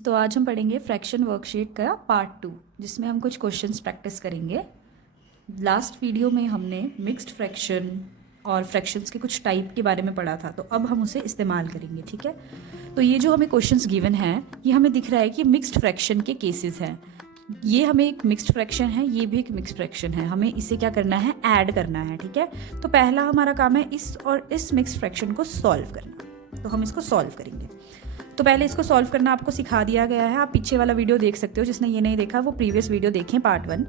तो आज हम पढ़ेंगे फ्रैक्शन वर्कशीट का पार्ट 2, जिसमें हम कुछ क्वेश्चंस प्रैक्टिस करेंगे। लास्ट वीडियो में हमने मिक्स्ड फ्रैक्शन और फ्रैक्शंस के कुछ टाइप के बारे में पढ़ा था, तो अब हम उसे इस्तेमाल करेंगे। ठीक है, तो ये जो हमें क्वेश्चंस गिवन हैं, ये हमें दिख रहा है कि मिक्स्ड फ्रैक्शन के केसेस हैं। ये हमें एक मिक्स्ड फ्रैक्शन है, ये भी एक मिक्स्ड फ्रैक्शन है। हमें इसे क्या करना है, ऐड करना है। ठीक है, तो पहला हमारा काम है इस और इस मिक्स्ड फ्रैक्शन को सॉल्व करना। तो हम इसको सॉल्व करेंगे। तो पहले इसको सॉल्व करना आपको सिखा दिया गया है। आप पीछे वाला वीडियो देख सकते हो, जिसने ये नहीं देखा वो प्रीवियस वीडियो देखें, पार्ट 1।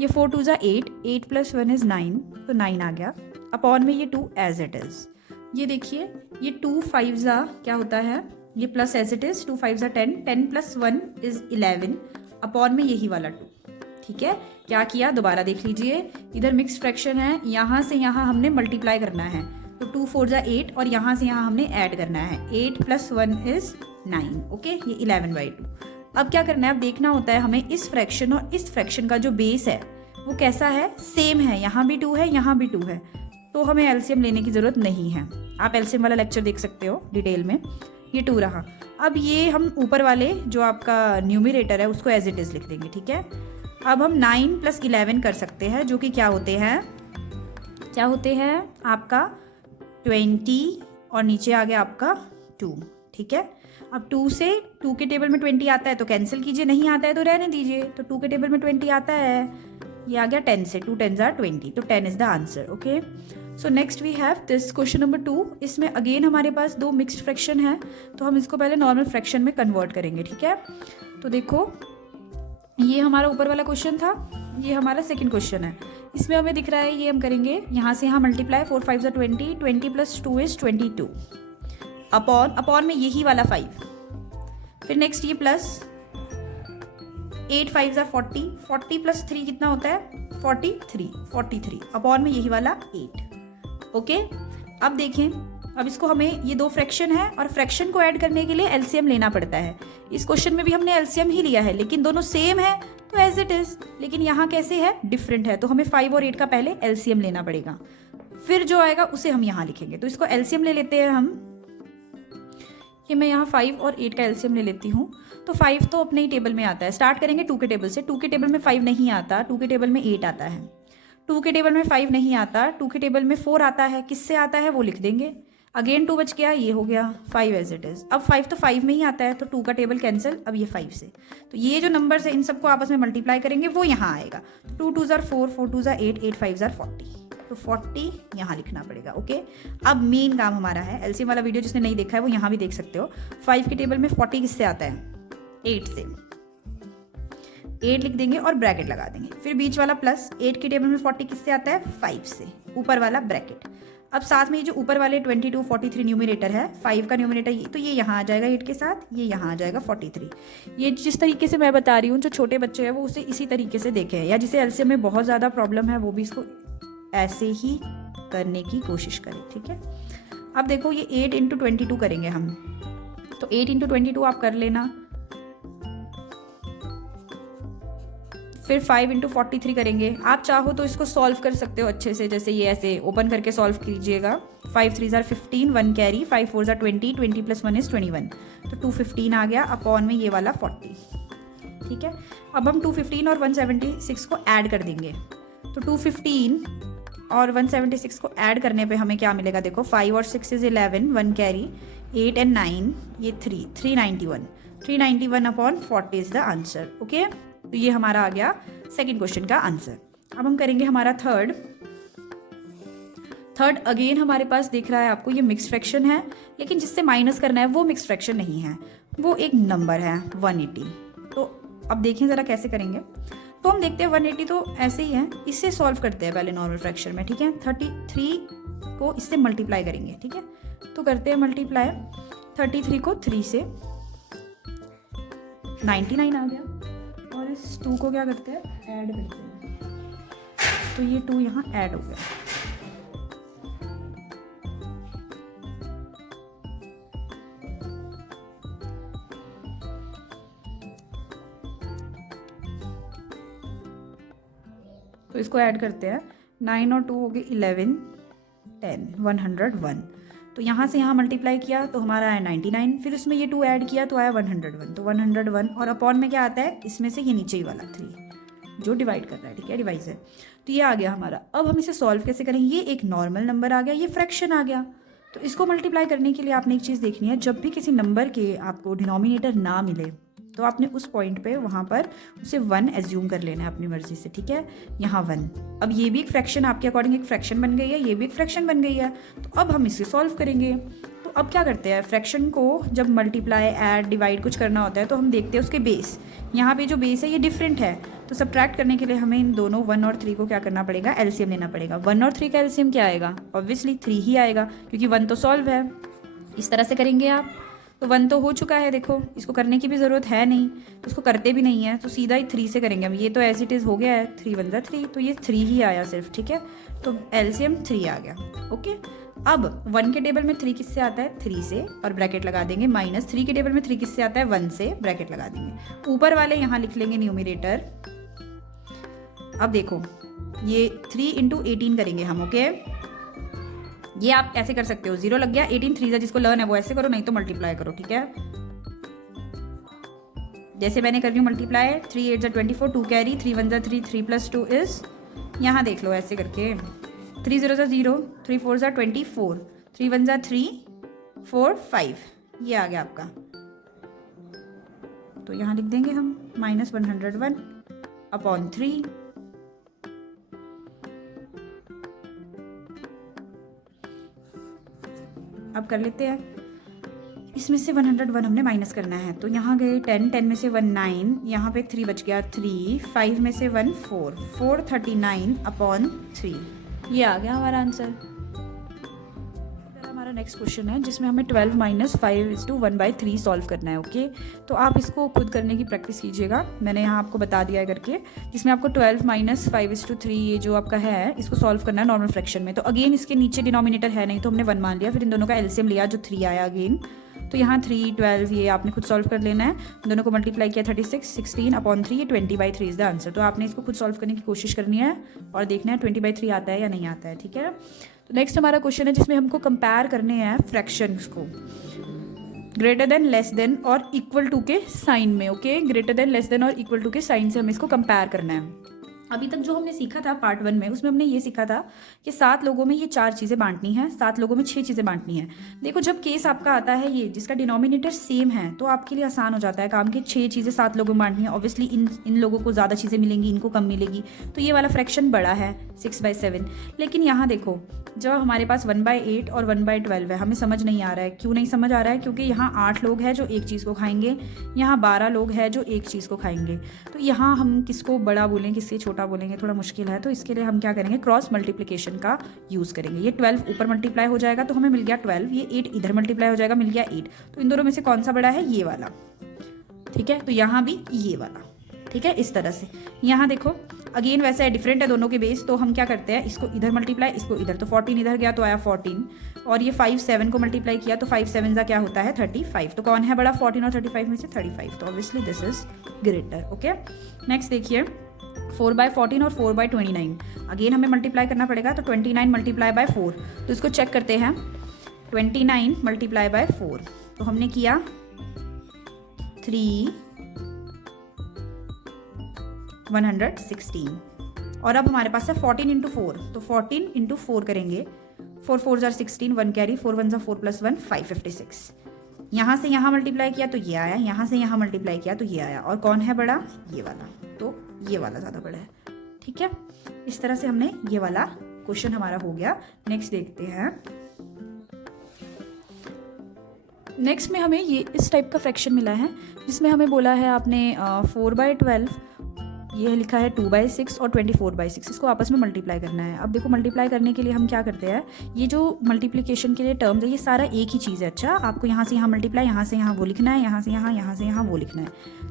ये 4 2 ज़ा 8, 8 + 1 = 9, तो 9 आ गया। अपॉन में ये 2 एज इट इज़। ये देखिए, ये 2 5 ज़ा क्या होता है, ये प्लस एज इट इज़, 2 5 ज़ा 10, 10 + 1 = 11, अपॉन में यही वाला 2। ठीक है, क्या किया दोबारा देख लीजिए। इधर मिक्स फ्रैक्शन है, यहाँ से यहाँ हमने मल्टीप्लाई करना है, तो 2 4 ज़ा 8 और यहाँ से यहाँ हमने ऐड करना है। 8 + 1 = 9। ओके, ये 11/2। अब क्या करना है, अब देखना होता है हमें इस फ्रैक्शन और इस फ्रैक्शन का जो बेस है वो कैसा है, सेम है। यहाँ भी 2 है, यहाँ भी 2 है, तो हमें एलसीएम लेने की ज़रूरत नहीं है। आप एलसीएम वाला लेक्चर देख सकते हो डिटेल में। ये 2 रहा। अब ये हम ऊपर वाले जो आपका न्यूमरेटर है उसको एज इट इज़ लिख देंगे। ठीक है, अब हम 9 + 11 कर सकते हैं, जो कि क्या होते हैं आपका 20 और नीचे आ गया आपका 2। ठीक है, अब 2 से 2 के टेबल में 20 आता है तो कैंसिल कीजिए, नहीं आता है तो रहने दीजिए। तो 2 के टेबल में 20 आता है, ये आ गया 10 से, 2 10 = 20, तो 10 is the answer. Okay, so next we have this question number 2। इसमें अगेन हमारे पास 2 मिक्स्ड फ्रैक्शन है, तो हम इसको पहले नॉर्मल फ्रैक्शन में कन्वर्ट करेंगे। ठीक है, तो देखो ये हमारा ऊपर वाला क्वेश्चन था, ये हमारा सेकंड क्वेश्चन है। इसमें हमें दिख रहा है, ये हम करेंगे यहाँ से यहाँ मल्टीप्लाई, 4 5 ज़ा 20, 20 + 2 = 22, अपॉन में यही वाला 5। फिर नेक्स्ट ये प्लस 8 5 ज़ा 40, 40 + 3 कितना होता है, 43, अपॉन में यही वाला 8। ओके, अब देखें, अब इसको हमें, ये 2 फ्रैक्शन है और फ्रैक्शन को ऐड करने के लिए एलसीएम लेना पड़ता है। इस क्वेश्चन में भी हमने एलसीएम ही लिया है, लेकिन दोनों सेम है तो एज इट इज। लेकिन यहाँ कैसे है, डिफरेंट है, तो हमें 5 और 8 का पहले एलसीएम लेना पड़ेगा, फिर जो आएगा उसे हम यहाँ लिखेंगे। तो इसको एलसीएम ले लेते हैं हम, कि मैं यहाँ 5 और 8 का एलसीएम ले लेती हूँ। तो 5 तो अपने ही टेबल में आता है, स्टार्ट करेंगे 2 के टेबल से। 2 के टेबल में 5 नहीं आता, 2 के टेबल में 8 आता है। 2 के टेबल में 5 नहीं आता, 2 के टेबल में 4 आता है। किससे आता है वो लिख देंगे। अगेन 2 बच गया, ये हो गया 5 एज इट इज़। अब 5 तो 5 में ही आता है, तो 2 का टेबल कैंसिल, अब ये 5 से। तो ये जो नंबर्स है इन सबको आपस में मल्टीप्लाई करेंगे, वो यहाँ आएगा। 2 2 ज़ा 4, 4 2 ज़ा 8, 8 5 ज़ा 40, तो 40 यहाँ लिखना पड़ेगा। ओके, अब मेन काम हमारा है, एलसीएम वाला वीडियो जिसने नहीं देखा है वो यहाँ भी देख सकते हो। 5 के टेबल में 40 किससे आता है, 8 से। 8 लिख देंगे और ब्रैकेट लगा देंगे। फिर बीच वाला प्लस, 8 के टेबल में 40 किससे आता है, 5 से, ऊपर वाला ब्रैकेट। अब साथ में ये जो ऊपर वाले 22 43 न्यूमरेटर है, 5 का न्यूमरेटर, तो ये यहाँ आ जाएगा 8 के साथ, ये यहाँ आ जाएगा 43। ये जिस तरीके से मैं बता रही हूँ, जो छोटे बच्चे हैं वो उसे इसी तरीके से देखें, या जिसे एलसीएम में बहुत ज़्यादा प्रॉब्लम है वो भी इसको ऐसे ही करने की कोशिश करें। ठीक है, अब देखो ये 8 × 22 करेंगे हम, तो 8 × 22 आप कर लेना। फिर 5 × 43 करेंगे। आप चाहो तो इसको सॉल्व कर सकते हो अच्छे से, जैसे ये ऐसे ओपन करके सॉल्व कीजिएगा। 5 3 ज़ा 15, 1 कैरी, 5 4 ज़ा 20, 20 + 1 = 21, तो 215 आ गया, अपॉन में ये वाला 40। ठीक है, अब हम 215 और 176 को ऐड कर देंगे। तो 215 और 176 को ऐड करने पे हमें क्या मिलेगा, देखो 5 और 6 = 11, 1 कैरी, 8 and 9, ये 391, 391 upon 40 is the answer. Okay, तो ये हमारा आ गया सेकंड क्वेश्चन का आंसर। अब हम करेंगे हमारा थर्ड। अगेन हमारे पास दिख रहा है आपको, ये मिक्स फ्रैक्शन है, लेकिन जिससे माइनस करना है वो मिक्स फ्रैक्शन नहीं है, वो एक नंबर है 180। तो अब देखें ज़रा कैसे करेंगे। तो हम देखते हैं 180 तो ऐसे ही है, इससे सॉल्व करते हैं पहले नॉर्मल फ्रैक्शन में। ठीक है, 33 को इससे मल्टीप्लाई करेंगे। ठीक है, तो करते हैं मल्टीप्लाई, 33 को 3 से, 99 आ गया, और इस 2 को क्या करते हैं, ऐड करते हैं, तो ये 2 यहाँ ऐड हो गया। तो इसको ऐड करते हैं, 9 और 2 हो गए 11, 10, 101। तो यहाँ से यहाँ मल्टीप्लाई किया तो हमारा आया 99, फिर उसमें ये 2 ऐड किया तो आया 101, तो 101 और अपॉन में क्या आता है, इसमें से ये नीचे ही वाला 3 जो डिवाइड कर रहा है, ठीक है, डिवाइस है। तो ये आ गया हमारा। अब हम इसे सॉल्व कैसे करेंगे, ये एक नॉर्मल नंबर आ गया, ये फ्रैक्शन आ गया। तो इसको मल्टीप्लाई करने के लिए आपने एक चीज़ देखनी है, जब भी किसी नंबर के आपको डिनोमिनेटर ना मिले तो आपने उस पॉइंट पे वहाँ पर उसे 1 एज्यूम कर लेना है अपनी मर्जी से, ठीक है, यहाँ 1। अब ये भी एक फ्रैक्शन आपके अकॉर्डिंग एक फ्रैक्शन बन गई है, ये भी एक फ्रैक्शन बन गई है। तो अब हम इसे सॉल्व करेंगे। तो अब क्या करते हैं, फ्रैक्शन को जब मल्टीप्लाई ऐड डिवाइड कुछ करना होता है तो हम देखते हैं उसके बेस, यहाँ पे जो बेस है ये डिफरेंट है। तो सब्ट्रैक्ट करने के लिए हमें इन दोनों 1 और 3 को क्या करना पड़ेगा, एलसीएम लेना पड़ेगा। 1 और 3 का एलसीएम क्या आएगा, ऑब्वियसली 3 ही आएगा, क्योंकि 1 तो सॉल्व है। इस तरह से करेंगे आप। तो 1 तो हो चुका है, देखो इसको करने की भी ज़रूरत है नहीं, तो इसको करते भी नहीं है, तो सीधा ही 3 से करेंगे हम। ये तो एज इट इज़ हो गया है, 3 1 3, तो ये 3 ही आया सिर्फ, ठीक है। तो एलसीएम 3 आ गया, ओके। अब 1 के टेबल में 3 किससे आता है, 3 से, और ब्रैकेट लगा देंगे, माइनस 3 के टेबल में 3 किससे आता है, 1 से, ब्रैकेट लगा देंगे। ऊपर वाले यहाँ लिख लेंगे न्यूमरेटर। अब देखो ये 3 × 18 करेंगे हम, ओके। ये आप ऐसे कर सकते हो, 0 लग गया, 18 3 जिसको लर्न है वो ऐसे करो, नहीं तो मल्टीप्लाई करो, ठीक है। जैसे मैंने कर रही हूँ मल्टीप्लाई, 3 8 24, 2 कैरी, 3 1 3, 3 + 2 इज, यहाँ देख लो ऐसे करके, 3 0 0, 3 4 24, 3 1 3 4 5, ये आ गया आपका। तो यहाँ लिख देंगे हम -101 अपॉन 3। अब कर लेते हैं, इसमें से 101 हमने माइनस करना है, तो यहाँ गए 10, 10 में से 1 9, यहाँ पे 3 बच गया 3, 5 में से 1 4, 439 अपॉन 3, ये आ गया हमारा आंसर। हमारा नेक्स्ट क्वेश्चन है जिसमें हमें 12 - 5 = 1/3 सॉल्व करना है, ओके। तो आप इसको खुद करने की प्रैक्टिस कीजिएगा, मैंने यहाँ आपको बता दिया है करके, जिसमें आपको 12 - 5 = 3 ये जो आपका है इसको सॉल्व करना है नॉर्मल फ्रैक्शन में। तो अगेन इसके नीचे डिनोमिनेटर है नहीं, तो हमने 1 मान लिया, फिर इन दोनों का एलसीएम लिया जो 3 आया अगेन। तो यहाँ 3 12 ये आपने खुद सॉल्व कर लेना है, दोनों को मल्टीप्लाई किया 36 16 अपॉन 3, ये 20/3 इज द आंसर। तो आपने इसको खुद सॉल्व करने की कोशिश करनी है और देखना है 20/3 आता है या नहीं आता है, ठीक है। तो नेक्स्ट हमारा क्वेश्चन है जिसमें हमको कंपेयर करने हैं फ्रैक्शंस को ग्रेटर देन, लेस देन और इक्वल टू के साइन में, okay. Greater than, less than और इक्वल टू के साइन से हमें इसको कंपेयर करना है। अभी तक जो हमने सीखा था पार्ट 1 में, उसमें हमने ये सीखा था कि 7 लोगों में ये 4 चीज़ें बांटनी है, 7 लोगों में 6 चीज़ें बांटनी है। देखो जब केस आपका आता है ये जिसका डिनोमिनेटर सेम है तो आपके लिए आसान हो जाता है काम कि 6 चीज़ें 7 लोगों में बांटनी है। ऑब्वियसली इन लोगों को ज़्यादा चीज़ें मिलेंगी, इनको कम मिलेगी, तो ये वाला फ्रैक्शन बड़ा है 6/7। लेकिन यहाँ देखो जब हमारे पास 1/8 और 1/12 है, हमें समझ नहीं आ रहा है। क्यों नहीं समझ आ रहा है, क्योंकि यहाँ 8 लोग हैं जो एक चीज़ को खाएंगे, यहाँ 12 लोग हैं जो एक चीज़ को खाएंगे। तो यहाँ हम किसको बड़ा बोलें किससे छोटा बोलेंगे, थोड़ा मुश्किल है। तो इसके लिए हम क्या करेंगे, क्रॉस मल्टीप्लिकेशन का यूज़ करेंगे। ये 12 ऊपर मल्टीप्लाई हो जाएगा तो हमें मिल गया 12, ये 8 इधर मल्टीप्लाई हो जाएगा, मिल गया 8। तो इन दोनों में से कौन सा बड़ा है, ये वाला, ठीक है। तो यहाँ भी ये वाला, ठीक है, इस तरह से। यहाँ देखो अगेन वैसा है, डिफरेंट है दोनों के बेस, तो हम क्या करते हैं, इसको इधर मल्टीप्लाई, इसको इधर, तो 14 इधर गया तो आया 14, और ये 5 7 को मल्टीप्लाई किया तो 5 7 का क्या होता है 35। तो कौन है बड़ा, 14 और 35 में से 35, तो obviously this is greater, okay. Next देखिए 4/14 और 4/29, अगेन हमें मल्टीप्लाई करना पड़ेगा, तो 29 मल्टीप्लाई बाय 4, तो इसको चेक करते हैं, 29 मल्टीप्लाई बाय 4, तो हमने किया 3 116, और अब हमारे पास है 14 × 4, तो 14 × 4 करेंगे, 4 4 = 16, 1 कैरी, 4 1 = 4 + 1 556। यहाँ से यहाँ मल्टीप्लाई किया तो ये आया, यहाँ से यहाँ मल्टीप्लाई किया तो ये आया, और कौन है बड़ा, ये वाला, तो ये वाला ज़्यादा बड़ा है, ठीक है। इस तरह से हमने ये वाला क्वेश्चन हमारा हो गया। नेक्स्ट देखते हैं, नेक्स्ट में हमें ये इस टाइप का फ्रैक्शन मिला है जिसमें हमें बोला है आपने 4/12, ये लिखा है 2/6 और 24/6, इसको आपस में मल्टीप्लाई करना है। अब देखो मल्टीप्लाई करने के लिए हम क्या करते हैं, ये जो मल्टीप्लिकेशन के लिए टर्म्स है ये सारा एक ही चीज़ है। अच्छा, आपको यहाँ से यहाँ मल्टीप्लाई, यहाँ से यहाँ वो लिखना है, यहाँ से यहाँ वो लिखना है।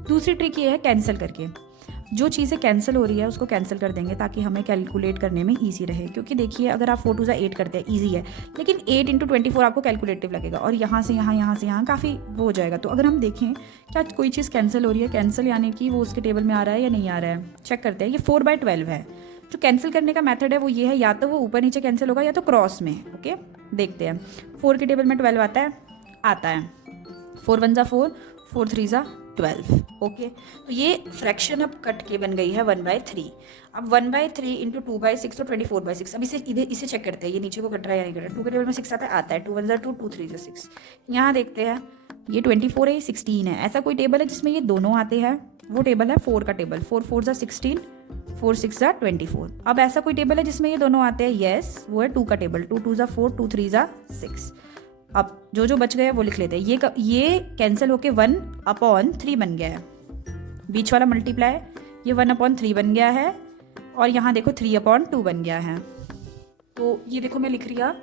दूसरी ट्रिक ये है कैंसिल करके, जो चीज़ें कैंसिल हो रही है उसको कैंसिल कर देंगे ताकि हमें कैलकुलेट करने में ईजी रहे। क्योंकि देखिए अगर आप 4 2 8 करते हैं ईजी है, लेकिन 8 × 24 आपको कैलकुलेटिव लगेगा, और यहाँ से यहाँ काफ़ी वो हो जाएगा। तो अगर हम देखें क्या कोई चीज़ कैंसिल हो रही है, कैंसिल यानी कि वो उसके टेबल में आ रहा है या नहीं आ रहा है, चेक करते हैं। ये 4/12 है, जो कैंसिल करने का मेथड है वो ये है, या तो वो ऊपर नीचे कैंसिल होगा या तो क्रॉस में। ओके, देखते हैं। 4 के टेबल में 12 आता है 4 1 जा 4, 4 3 जा 12। ओके, तो ये फ्रैक्शन अब कट के बन गई है 1/3। अब 1/3 इंटू 2/6 तो 24/6। अब इसे चेक करते हैं, ये नीचे को कट रहा है या नहीं कट रहा है। 2 के टेबल में 6 आता है 2 1 जा 2, 2 3 जा 6। यहाँ देखते हैं, ये 24 है, 16 है। ऐसा कोई टेबल है जिसमें ये दोनों आते हैं, वो टेबल है 4 का टेबल। 4 4 जा 16, 4 6 जा 24। अब ऐसा कोई टेबल है जिसमें ये दोनों आते हैं, यस, वो है 2 का टेबल। 2 2 जा 4, 2 3 जा 6। अब जो बच गया है वो लिख लेते हैं। ये कैंसिल होके 1/3 बन गया है। बीच वाला मल्टीप्लाई ये 1/3 बन गया है, और यहाँ देखो 3/2 बन गया है। तो ये देखो मैं लिख लिया,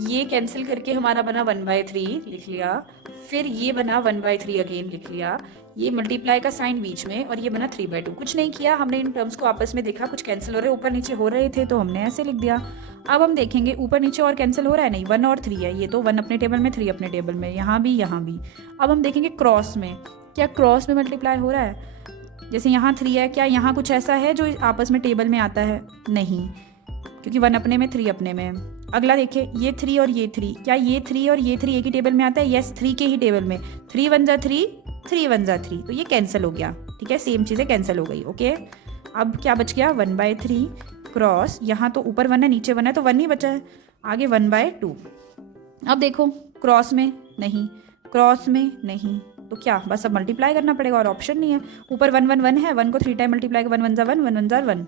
ये कैंसिल करके हमारा बना 1/3 लिख लिया, फिर ये बना 1/3 अगेन लिख लिया, ये मल्टीप्लाई का साइन बीच में, और ये बना 3/2। कुछ नहीं किया हमने, इन टर्म्स को आपस में देखा, कुछ कैंसिल हो रहे, ऊपर नीचे हो रहे थे तो हमने ऐसे लिख दिया। अब हम देखेंगे ऊपर नीचे और कैंसिल हो रहा है, नहीं, 1 और 3 है, ये तो 1 अपने टेबल में 3 अपने टेबल में, यहाँ भी यहाँ भी। अब हम देखेंगे क्रॉस में, क्या क्रॉस में मल्टीप्लाई हो रहा है? जैसे यहाँ 3 है, क्या यहाँ कुछ ऐसा है जो आपस में टेबल में आता है? नहीं, क्योंकि 1 अपने में 3 अपने में। अगला देखिए, ये 3 और ये 3, क्या ये 3 और ये 3 एक ही टेबल में आता है? यस, 3 के ही टेबल में। 3 1 जा 3, 3 1 जा 3, तो ये कैंसिल हो गया। ठीक है, सेम चीज़ें कैंसिल हो गई। ओके, अब क्या बच गया? 1/3 क्रॉस, यहाँ तो ऊपर 1 है नीचे 1 है तो 1 ही बचा है, आगे 1/2। अब देखो क्रॉस में नहीं, क्रॉस में नहीं, तो क्या बस अब मल्टीप्लाई करना पड़ेगा, और ऑप्शन नहीं है। ऊपर 1 1 1 है, 1 को 3 टाइम मल्टीप्लाई, 1 1 जा 1, 1 1 जा 1,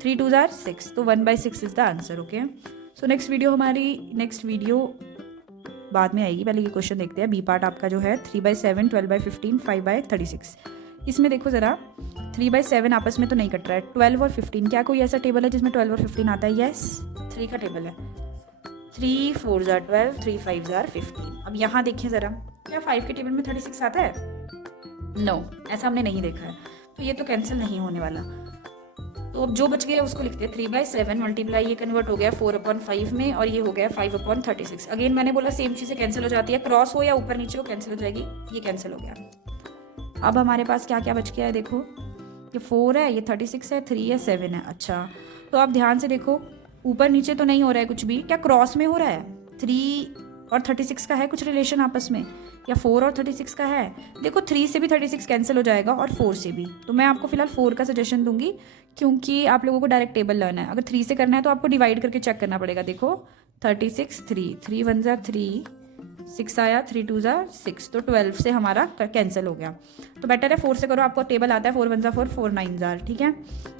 3 2 जा 6, तो 1/6 is the answer. Okay, so next video बाद में आएगी, पहले ये क्वेश्चन देखते हैं। बी पार्ट आपका जो है 3/7, 12/15, 5/36। इसमें देखो ज़रा, 3/7 आपस में तो नहीं कट रहा है। 12 और 15, क्या कोई ऐसा टेबल है जिसमें 12 और 15 आता है? यस, 3 का टेबल है। 3 4 जा 12, 3 5 जा 15। अब यहाँ देखिए ज़रा, क्या 5 के टेबल में 36 आता है? नो, ऐसा हमने नहीं देखा है, तो ये तो कैंसिल नहीं होने वाला। तो अब जो बच गया उसको लिखते हैं 3/7 मल्टीप्लाई, ये कन्वर्ट हो गया 4/5 में, और ये हो गया 5/36। अगेन मैंने बोला सेम चीज़ें कैंसिल हो जाती है, क्रॉस हो या ऊपर नीचे हो कैंसिल हो जाएगी, ये कैंसिल हो गया। अब हमारे पास क्या क्या बच गया है, देखो ये 4 है, ये 36 है, 3 है, 7 है। अच्छा, तो आप ध्यान से देखो, ऊपर नीचे तो नहीं हो रहा है कुछ भी, क्या क्रॉस में हो रहा है? 3 और 36 का है कुछ रिलेशन आपस में, या 4 और 36 का है? देखो 3 से भी 36 कैंसिल हो जाएगा, और 4 से भी। तो मैं आपको फिलहाल 4 का सजेशन दूंगी, क्योंकि आप लोगों को डायरेक्ट टेबल लर्न है। अगर 3 से करना है तो आपको डिवाइड करके चेक करना पड़ेगा। देखो 36 3, 3 1 जा 3, 6 आया, 3 2 जा 6, तो 12 से हमारा कैंसिल हो गया। तो बेटर है 4 से करो, आपको टेबल आता है 4 1 जा 4, 4 9 जा। ठीक है,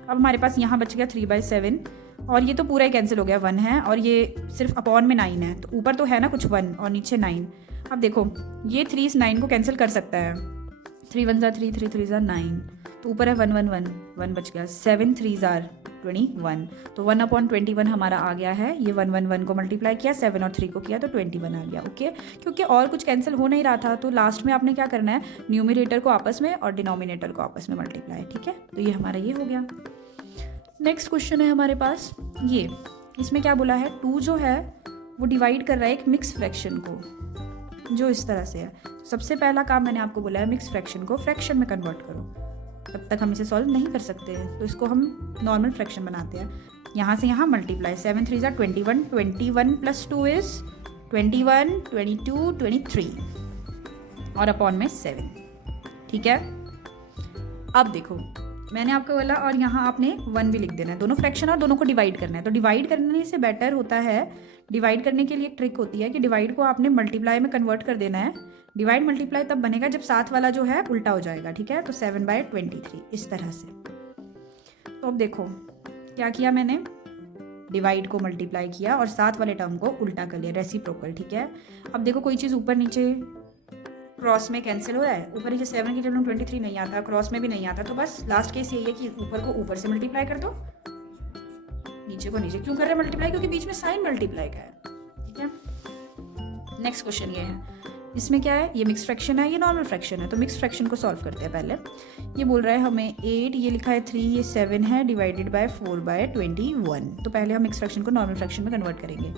अब हमारे पास यहाँ बच गया 3/7, और ये तो पूरा ही कैंसिल हो गया, 1 है, और ये सिर्फ अपॉन में 9 है, तो ऊपर तो है ना कुछ 1 और नीचे 9। अब देखो ये 3 इस 9 को कैंसिल कर सकता है, 3 1 जा 3, 3 3 जा 9, तो ऊपर है 1 1 1, 1 बच गया, 7 3 जा 21, तो 1/21 हमारा आ गया है। ये 1 1 1 को मल्टीप्लाई किया, 7 और 3 को किया, तो 21 आ गया। ओके, क्योंकि और कुछ कैंसिल हो नहीं रहा था, तो लास्ट में आपने क्या करना है, न्यूमिनेटर को आपस में और डिनोमिनेटर को आपस में मल्टीप्लाई। ठीक है, तो ये हमारा ये हो गया। नेक्स्ट क्वेश्चन है हमारे पास ये, इसमें क्या बोला है, 2 जो है वो डिवाइड कर रहा है एक मिक्स फ्रैक्शन को, जो इस तरह से है। सबसे पहला काम मैंने आपको बोला है, मिक्स फ्रैक्शन को फ्रैक्शन में कन्वर्ट करो। तब तक हम इसे सॉल्व नहीं कर सकते हैं, तो इसको हम नॉर्मल फ्रैक्शन बनाते हैं। यहाँ से यहाँ मल्टीप्लाई, 7 3 जा 21, 21 + 2 इज 21, 22, 23, और अपॉन में 7। ठीक है, अब देखो मैंने आपको बोला, और यहाँ आपने 1 भी लिख देना है। दोनों फ्रैक्शन और दोनों को डिवाइड करना है, तो डिवाइड करने से बेटर होता है, डिवाइड करने के लिए एक ट्रिक होती है कि डिवाइड को आपने मल्टीप्लाई में कन्वर्ट कर देना है। डिवाइड मल्टीप्लाई तब बनेगा जब साथ वाला जो है उल्टा हो जाएगा। ठीक है, तो 7/23 इस तरह से। तो अब देखो क्या किया मैंने, डिवाइड को मल्टीप्लाई किया और साथ वाले टर्म को उल्टा कर लिया, रेसिप्रोकल। ठीक है, अब देखो कोई चीज़ ऊपर नीचे क्रॉस में कैंसिल हो रहा है, ऊपर नीचे 7 की टेबल में 23 नहीं आता, क्रॉस में भी नहीं आता, तो बस लास्ट केस यही है कि ऊपर को ऊपर से मल्टीप्लाई कर दो, नीचे को नीचे। क्यों कर रहे हैं मल्टीप्लाई? क्योंकि बीच में साइन मल्टीप्लाई का है। ठीक है, नेक्स्ट क्वेश्चन ये है, इसमें क्या है, ये मिक्स फ्रैक्शन है, ये नॉर्मल फ्रैक्शन है, तो मिक्स फ्रैक्शन को सॉल्व करते हैं। पहले ये बोल रहा है हमें 8, ये लिखा है 3, ये 7 है, डिवाइडेड बाय 4/21। तो पहले हम मिक्स फ्रैक्शन को नॉर्मल फ्रैक्शन में कन्वर्ट करेंगे।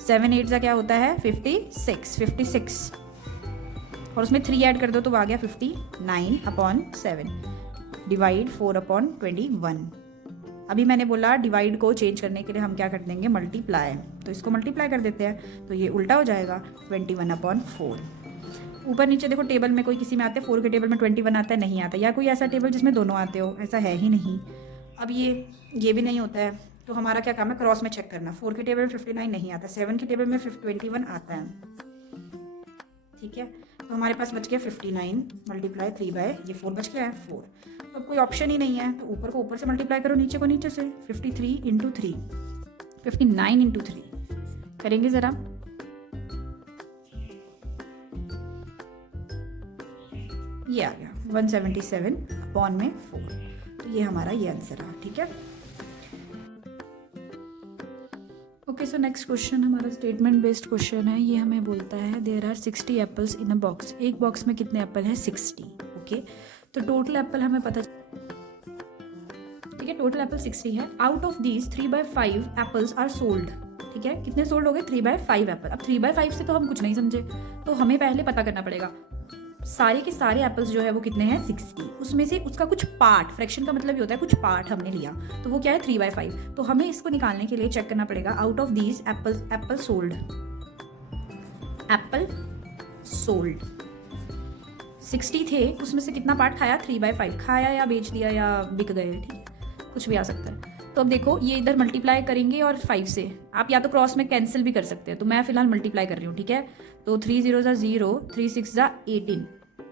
7 8 का क्या होता है 56, और उसमें 3 ऐड कर दो तो आ गया 59/7, डिवाइड 4/21। अभी मैंने बोला डिवाइड को चेंज करने के लिए हम क्या कर देंगे, मल्टीप्लाई, तो इसको मल्टीप्लाई कर देते हैं, तो ये उल्टा हो जाएगा 21/4। ऊपर नीचे देखो टेबल में कोई किसी में आते हैं 4 के टेबल में 21 आता है, नहीं आता, या कोई ऐसा टेबल जिसमें दोनों आते हो, ऐसा है ही नहीं। अब ये भी नहीं होता है, तो हमारा क्या काम है, क्रॉस में चेक करना। 4 के टेबल में 59 नहीं आता, 7 के टेबल में 21 आता है, ठीक है। तो हमारे पास बच गया 59 मल्टीप्लाई 3 बाय ये 4 बच गया है 4। तो अब कोई ऑप्शन ही नहीं है, तो ऊपर को ऊपर से मल्टीप्लाई करो, नीचे को नीचे से। 53 × 3, 59 × 3 करेंगे ज़रा। ये आ गया 177/4, तो ये हमारा ये आंसर है, ठीक है। ओके, सो नेक्स्ट क्वेश्चन हमारा स्टेटमेंट बेस्ड क्वेश्चन है। ये हमें बोलता है there are 60 apples in a box. एक बॉक्स में कितने एप्पल है, 60। ओके, तो टोटल एप्पल हमें पता, ठीक है, टोटल एप्पल 60 है। Out of these 3/5 apples are sold, ठीक है, कितने सोल्ड हो गए, 3/5 एप्पल। अब 3/5 से तो हम कुछ नहीं समझे, तो हमें पहले पता करना पड़ेगा सारे के सारे एप्पल्स जो है वो कितने हैं, 60। उसमें से उसका कुछ पार्ट, फ्रैक्शन का मतलब ये होता है कुछ पार्ट हमने लिया, तो वो क्या है 3/5। तो हमें इसको निकालने के लिए चेक करना पड़ेगा out of these Apple sold, Apple sold 60 थे, उसमें से कितना पार्ट खाया, 3/5 खाया, या बेच दिया, या बिक गए, ठीक, कुछ भी आ सकता है। तो अब देखो ये इधर मल्टीप्लाई करेंगे और 5 से, आप या तो क्रॉस में कैंसिल भी कर सकते हैं, तो मैं फिलहाल मल्टीप्लाई कर रही हूँ, ठीक है। तो 3 0 = 0, 3 6 = 18,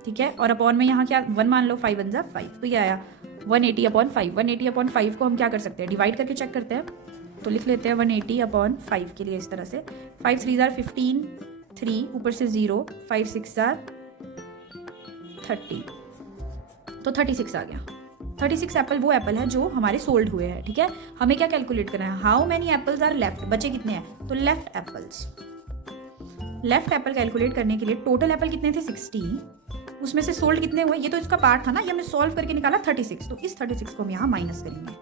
ठीक है, और अपॉन में यहाँ क्या 1 मान लो, 5 1 = 5, तो ये आया 180/5। 180/5 को हम क्या कर सकते हैं, डिवाइड करके चेक करते हैं, तो लिख लेते हैं 180/5 के लिए इस तरह से। 5 3 = 15, 3 ऊपर से 0, 5 6 = 30, तो 36 आ गया। 36 एप्पल वो एप्पल है जो हमारे सोल्ड हुए हैं, ठीक है। हमें क्या कैलकुलेट करना है, how many apples are left, बचे कितने हैं, तो left apples. Left apple calculate करने के लिए टोटल एप्पल कितने थे, 60, उसमें से सोल्ड कितने हुए, ये तो इसका पार्ट था ना, ये हमने सॉल्व करके निकाला 36, तो इस 36 को हम यहाँ माइनस करेंगे,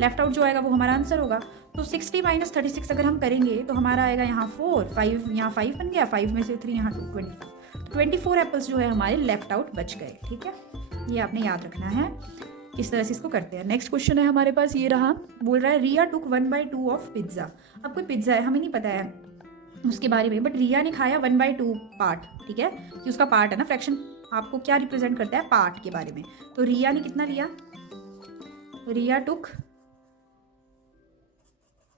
लेफ्ट आउट जो आएगा वो हमारा आंसर होगा। तो 60 - 36 अगर हम करेंगे तो हमारा आएगा यहाँ 4, 5 यहाँ 5 बन गया, 5 में से 3 यहाँ 2, 24। 24 एप्पल्स जो है हमारे लेफ्ट आउट बच गए, ठीक है। ये आपने याद रखना है, किस तरह से इसको करते हैं। नेक्स्ट क्वेश्चन है हमारे पास, ये रहा, बोल रहा है रिया टुक 1/2 ऑफ पिज्ज़ा। अब कोई पिज्ज़ा है, हमें नहीं पता है उसके बारे में, बट रिया ने खाया 1/2 पार्ट, ठीक है, कि उसका पार्ट है ना, फ्रैक्शन आपको क्या रिप्रेजेंट करता है, पार्ट के बारे में। तो रिया ने कितना लिया, रिया टुक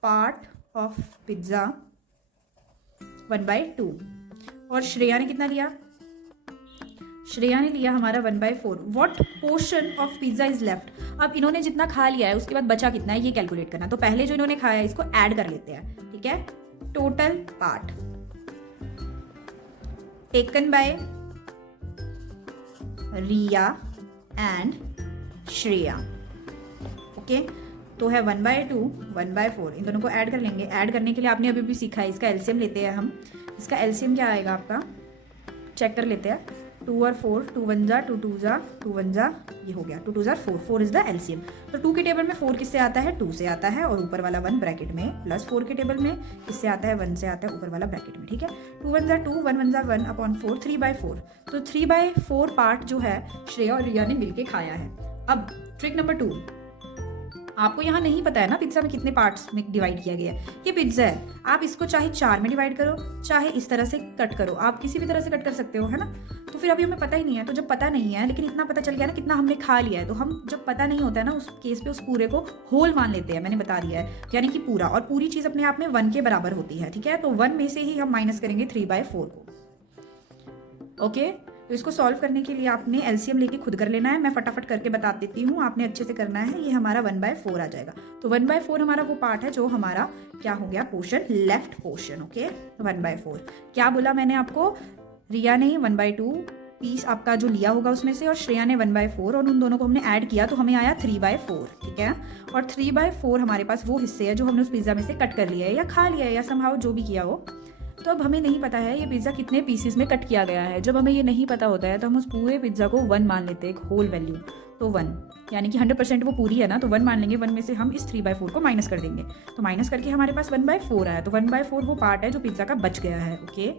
पार्ट ऑफ पिज्ज़ा 1/2, और श्रेया ने कितना लिया, श्रेया ने लिया हमारा 1/4। What portion of pizza is left. अब इन्होंने जितना खा लिया है उसके बाद बचा कितना है ये कैलकुलेट करना। तो पहले जो इन्होंने खाया है इसको ऐड कर लेते हैं, ठीक है। Total part taken by Riya and Shreya, okay. तो है 1/2, 1/4, इन दोनों को ऐड कर लेंगे। ऐड करने के लिए आपने अभी भी सीखा है, इसका एलसीएम लेते हैं हम। इसका एलसीएम क्या आएगा आपका, चेक कर लेते हैं। 2 और 4, 2 1 = 2 2 = 2 1 = ये हो गया 2 2 = 4, 4 इज द एलसीएम। तो 2 के टेबल में 4 किससे आता है, 2 से आता है, और ऊपर वाला 1 ब्रैकेट में, प्लस 4 के टेबल में किससे आता है, 1 से आता है, ऊपर वाला ब्रैकेट में, ठीक है। 2 1 = 2, 1 1 = 1/4, 3/4। तो 3/4 पार्ट जो है श्रेया और रिया ने मिलके खाया है। अब ट्रिक नंबर 2, आपको यहाँ नहीं पता है ना पिज्ज़ा में कितने पार्ट्स में डिवाइड किया गया है। ये पिज्ज़ा है, आप इसको चाहे 4 में डिवाइड करो, चाहे इस तरह से कट करो, आप किसी भी तरह से कट कर सकते हो, है ना। तो फिर अभी हमें पता ही नहीं है, तो जब पता नहीं है लेकिन इतना पता चल गया ना कितना हमने खा लिया है, तो हम जब पता नहीं होता है ना उस केस पे उस पूरे को होल मान लेते हैं, मैंने बता दिया है, यानी कि पूरा। और पूरी चीज़ अपने आप में 1 के बराबर होती है, ठीक है। तो 1 में से ही हम माइनस करेंगे 3/4 को, ओके। तो इसको सॉल्व करने के लिए आपने एलसीएम लेके खुद कर लेना है, मैं फटाफट करके बता देती हूँ, आपने अच्छे से करना है। ये हमारा 1/4 आ जाएगा। तो 1/4 हमारा वो पार्ट है जो हमारा क्या हो गया, पोर्शन, लेफ्ट पोर्शन, ओके। 1/4 क्या बोला मैंने आपको, रिया ने 1/2 पीस आपका जो लिया होगा उसमें से, और श्रेया ने 1/4, और उन दोनों को हमने ऐड किया तो हमें आया 3/4, ठीक है। और 3/4 हमारे पास वो हिस्से है जो हमने उस पिज्ज़ा में से कट कर लिया है, या खा लिया है, या समहाउ जो भी किया हो। तो अब हमें नहीं पता है ये पिज़्ज़ा कितने पीसेस में कट किया गया है। जब हमें ये नहीं पता होता है तो हम उस पूरे पिज़्ज़ा को 1 मान लेते हैं, एक होल वैल्यू। तो 1 यानी कि 100% वो पूरी है ना, तो 1 मान लेंगे। 1 में से हम इस 3/4 को माइनस कर देंगे, तो माइनस करके हमारे पास 1/4 आया। तो 1/4 वो पार्ट है जो पिज़्ज़ा का बच गया है, ओके।